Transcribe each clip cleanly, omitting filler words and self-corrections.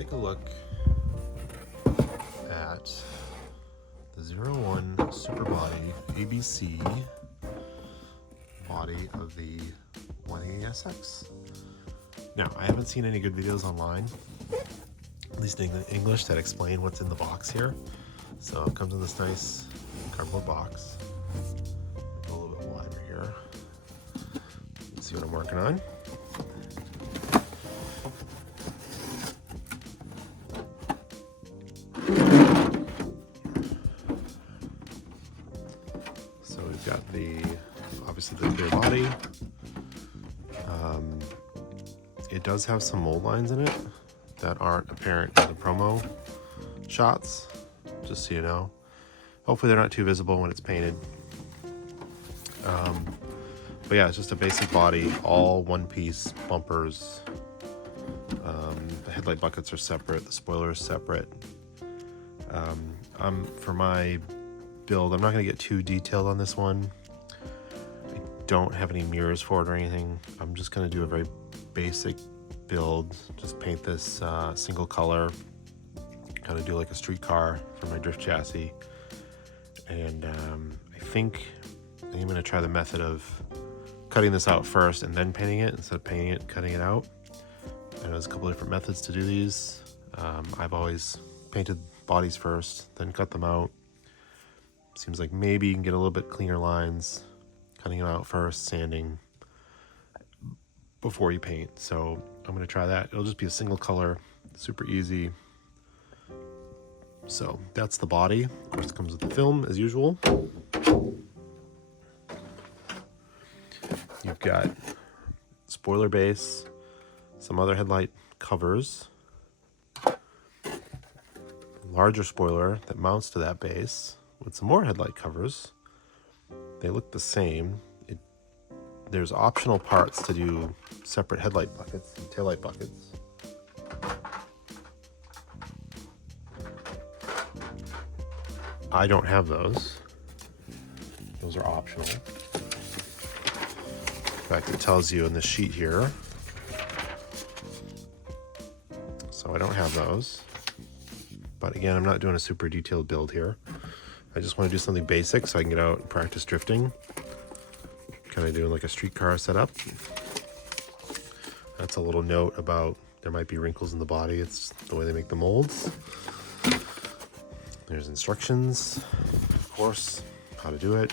take a look at the 01 Super Body ABC body of the 180SX. Now, I haven't seen any good videos online, at least in English, that explain what's in the box here. So it comes in this nice cardboard box. Go a little bit wider here. Let's see what I'm working on. So we've got obviously the clear body. It does have some mold lines in it that aren't apparent in the promo shots, just so you know. Hopefully they're not too visible when it's painted. But yeah, it's just a basic body, all one piece bumpers. The headlight buckets are separate, the spoiler is separate. For my build, I'm not going to get too detailed on this one. I don't have any mirrors for it or anything. I'm just going to do a very basic build, just paint this single color, kind of do like a street car for my drift chassis. And I think I'm going to try the method of cutting this out first and then painting it instead of painting it and cutting it out. I know there's a couple different methods to do these. I've always painted bodies first, then cut them out. Seems like maybe you can get a little bit cleaner lines cutting them out first, sanding before you paint. So I'm going to try that. It'll just be a single color, super easy. So that's the body. Of course, it comes with the film as usual. You've got spoiler base, some other headlight covers, larger spoiler that mounts to that base with some more headlight covers. They look the same. There's optional parts to do separate headlight buckets and taillight buckets. I don't have those. Those are optional. In fact, it tells you in the sheet here. So I don't have those. But again, I'm not doing a super detailed build here. I just want to do something basic so I can get out and practice drifting. Kind of doing like a street car setup. That's a little note about there might be wrinkles in the body. It's the way they make the molds. There's instructions, of course, how to do it.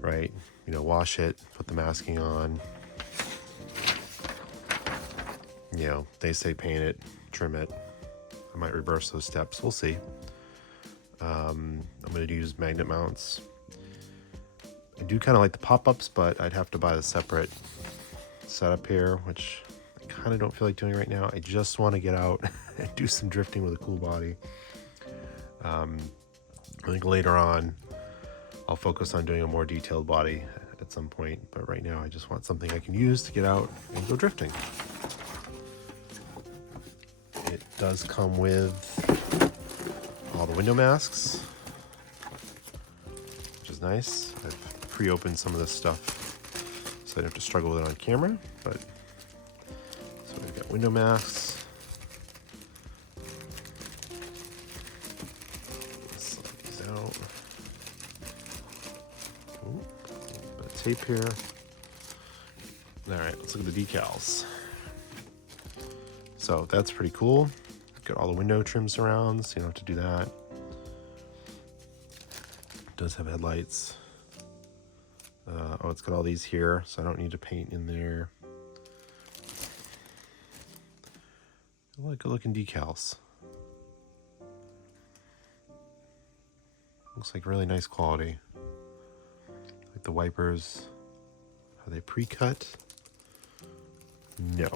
Right, you know, wash it, put the masking on. You know, they say paint it, trim it. I might reverse those steps, we'll see. I'm going to use magnet mounts. I do kind of like the pop-ups, but I'd have to buy a separate setup here, which I kind of don't feel like doing right now. I just want to get out and do some drifting with a cool body. I think later on I'll focus on doing a more detailed body at some point, but right now I just want something I can use to get out and go drifting. It does come with all the window masks, which is nice. I've pre-opened some of this stuff so I don't have to struggle with it on camera, but so we've got window masks. Let's slide these out. Ooh, a little bit of tape here. All right, let's look at the decals. So that's pretty cool. Got all the window trim surrounds, so you don't have to do that. It does have headlights. Oh, it's got all these here, so I don't need to paint in there. Good looking decals. Looks like really nice quality. Like the wipers. Are they pre-cut? No.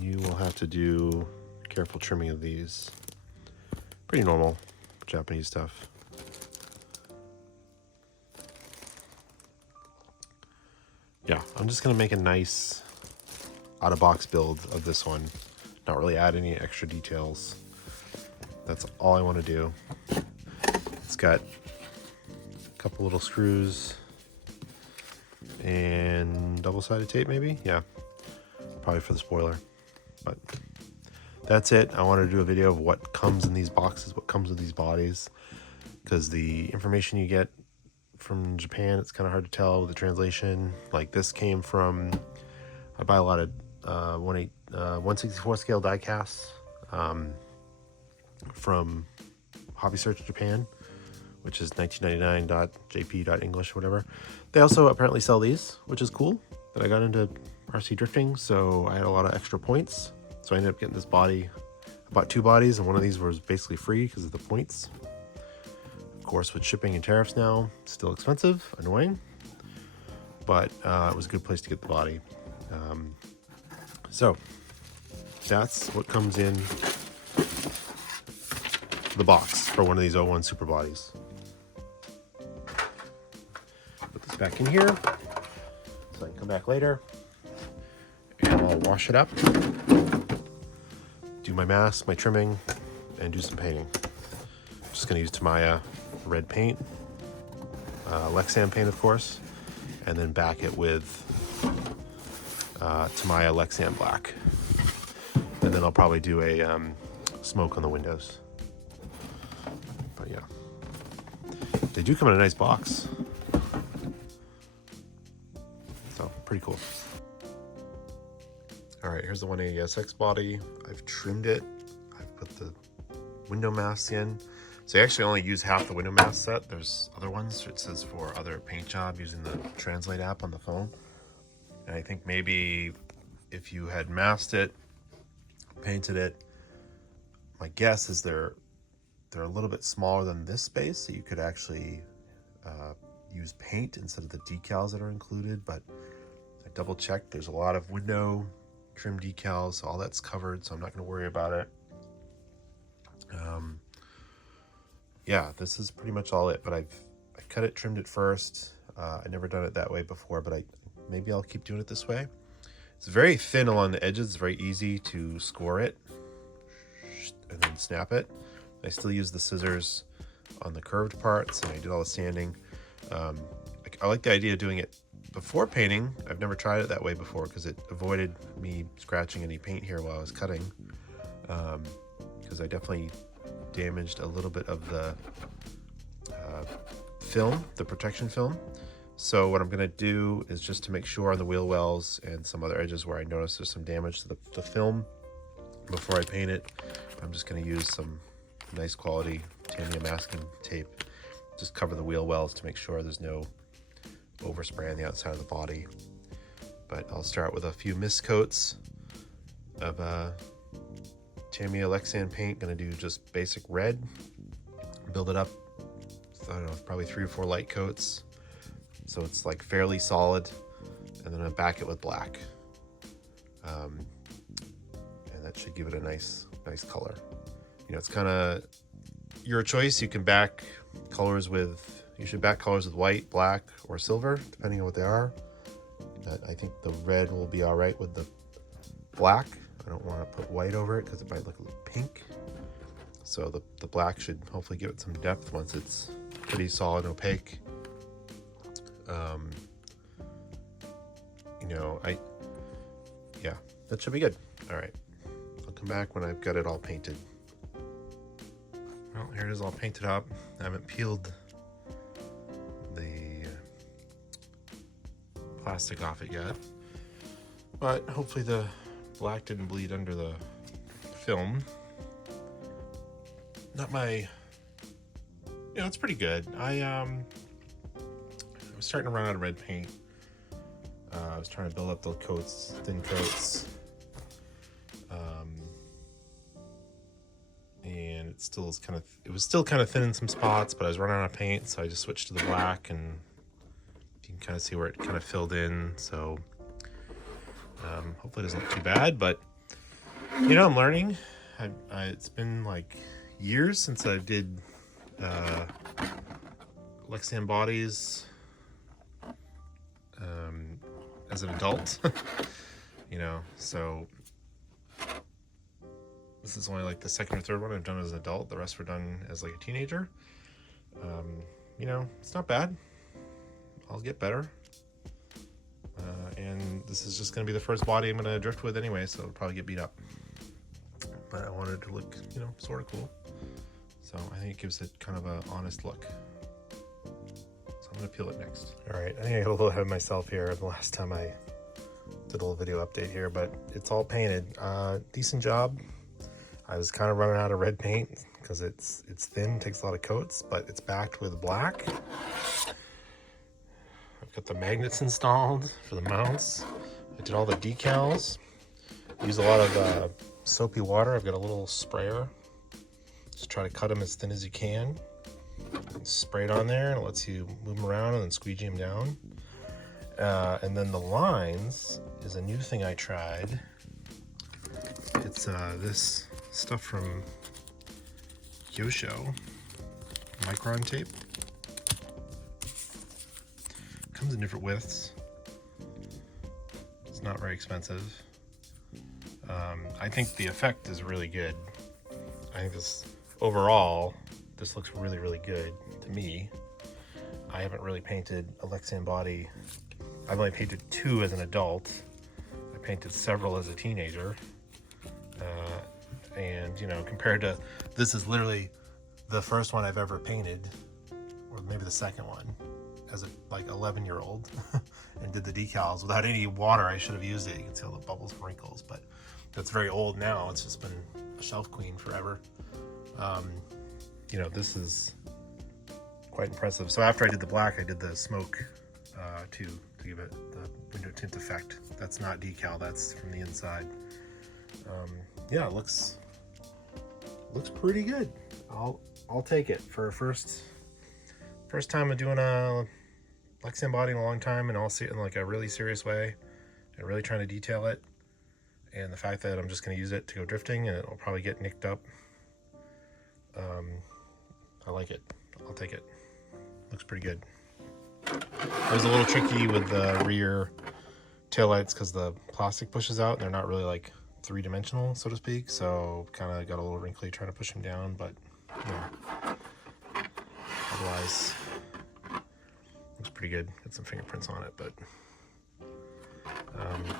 You will have to do careful trimming of these. Pretty normal Japanese stuff. Yeah, I'm just gonna make a nice out-of-box build of this one. Not really add any extra details. That's all I want to do. It's got a couple little screws and double-sided tape maybe? Yeah, probably for the spoiler. But that's it. I wanted to do a video of what comes in these boxes, what comes with these bodies, because the information you get from Japan, it's kind of hard to tell with the translation. Like this came from, I buy a lot of 1/64 scale die casts from Hobby Search Japan, which is 1999.jp.english or whatever. They also apparently sell these, which is cool. But I got into RC drifting, so I had a lot of extra points. So I ended up getting this body. I bought 2 bodies, and one of these was basically free because of the points. Of course, with shipping and tariffs now, still expensive, annoying. But it was a good place to get the body. So that's what comes in the box for one of these 01 Super Bodies. Put this back in here so I can come back later and I'll wash it up, do my mask, my trimming, and do some painting. I'm just gonna use Tamiya red paint, Lexan paint of course, and then back it with Tamiya Lexan black. And then I'll probably do a smoke on the windows. But yeah, they do come in a nice box. So pretty cool. All right, here's the 180SX body. I've trimmed it. I've put the window masks in. So I actually only use half the window mask set. There's other ones. It says for other paint job using the Translate app on the phone. And I think maybe if you had masked it, painted it, my guess is they're a little bit smaller than this space, so you could actually use paint instead of the decals that are included. But I double checked. There's a lot of window trim decals, so all that's covered, so I'm not going to worry about it. Yeah, this is pretty much all it, but I've cut it, trimmed it first. I've never done it that way before, but maybe I'll keep doing it this way. It's very thin along the edges. It's very easy to score it and then snap it. I still use the scissors on the curved parts, and I did all the sanding. I like the idea of doing it before painting. I've never tried it that way before because it avoided me scratching any paint here while I was cutting, because I definitely damaged a little bit of the film, the protection film. So what I'm going to do is, just to make sure on the wheel wells and some other edges where I notice there's some damage to the film before I paint it, I'm just going to use some nice quality Tamiya masking tape. Just cover the wheel wells to make sure there's no overspray on the outside of the body. But I'll start with a few mist coats of Tamiya Lexan paint. Going to do just basic red, build it up, I don't know, probably 3 or 4 light coats, so it's like fairly solid, and then I back it with black, and that should give it a nice color. You know, it's kind of your choice. You can back colors with, you should back colors with white, black, or silver, depending on what they are. I think the red will be all right with the black. I don't want to put white over it because it might look a little pink. So the black should hopefully give it some depth once it's pretty solid and opaque. You know, yeah, that should be good. All right, I'll come back when I've got it all painted. Well, here it is all painted up. I haven't peeled the plastic off it yet, but hopefully the black didn't bleed under the film. Not my, you know, it's pretty good. I was starting to run out of red paint. I was trying to build up the coats, thin coats, and it was still kind of thin in some spots, but I was running out of paint, so I just switched to the black, and you can kind of see where it kind of filled in. So hopefully it doesn't look too bad, but you know, I'm learning. It's been like years since I did Lexan bodies as an adult. You know, so this is only like the second or third one I've done as an adult. The rest were done as like a teenager. You know, it's not bad. I'll get better. And this is just going to be the first body I'm going to drift with anyway, so it'll probably get beat up. but I wanted it to look, you know, sort of cool. So I think it gives it kind of an honest look. So I'm gonna peel it next. All right, I think I got a little ahead of myself here the last time I did a little video update here, but it's all painted. Decent job. I was kind of running out of red paint because it's thin, takes a lot of coats, but it's backed with black. I've got the magnets installed for the mounts. I did all the decals. Use a lot of soapy water. I've got a little sprayer. Just try to cut them as thin as you can. Spray it on there, and it lets you move them around and then squeegee them down. And then the lines is a new thing I tried. It's this stuff from Yosho, micron tape. Comes in different widths. It's not very expensive. I think the effect is really good. I think this overall, this looks really, really good to me. I haven't really painted a Lexan body. I've only painted 2 as an adult. I painted several as a teenager. And you know, compared to, this is literally the first one I've ever painted, or maybe the second one, as a like 11-year-old, and did the decals without any water. I should have used it. You can see all the bubbles and wrinkles, but that's very old now. It's just been a shelf queen forever. You know, this is quite impressive. So after I did the black, I did the smoke to give it the window tint effect. That's not decal, that's from the inside. Yeah, it looks pretty good. I'll take it for a first time of doing a Lexan body in a long time, and I'll see it in like a really serious way and really trying to detail it. And the fact that I'm just going to use it to go drifting and it'll probably get nicked up. I like it. I'll take it. Looks pretty good. It was a little tricky with the rear taillights because the plastic pushes out and they're not really like 3-dimensional, so to speak. So kind of got a little wrinkly trying to push them down, but you know, otherwise looks pretty good. Got some fingerprints on it, but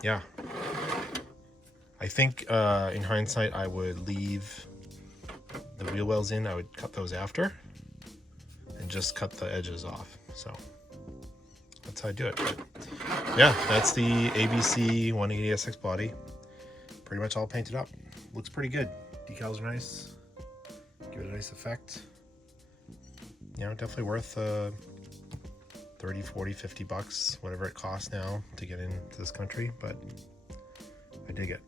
yeah. I think in hindsight I would leave the wheel wells in. I would cut those after and just cut the edges off. So that's how I do it. But yeah, that's the ABC 180SX body. Pretty much all painted up. Looks pretty good. Decals are nice. Give it a nice effect. You know, definitely worth 30, 40, 50 bucks, whatever it costs now to get into this country, but I dig it.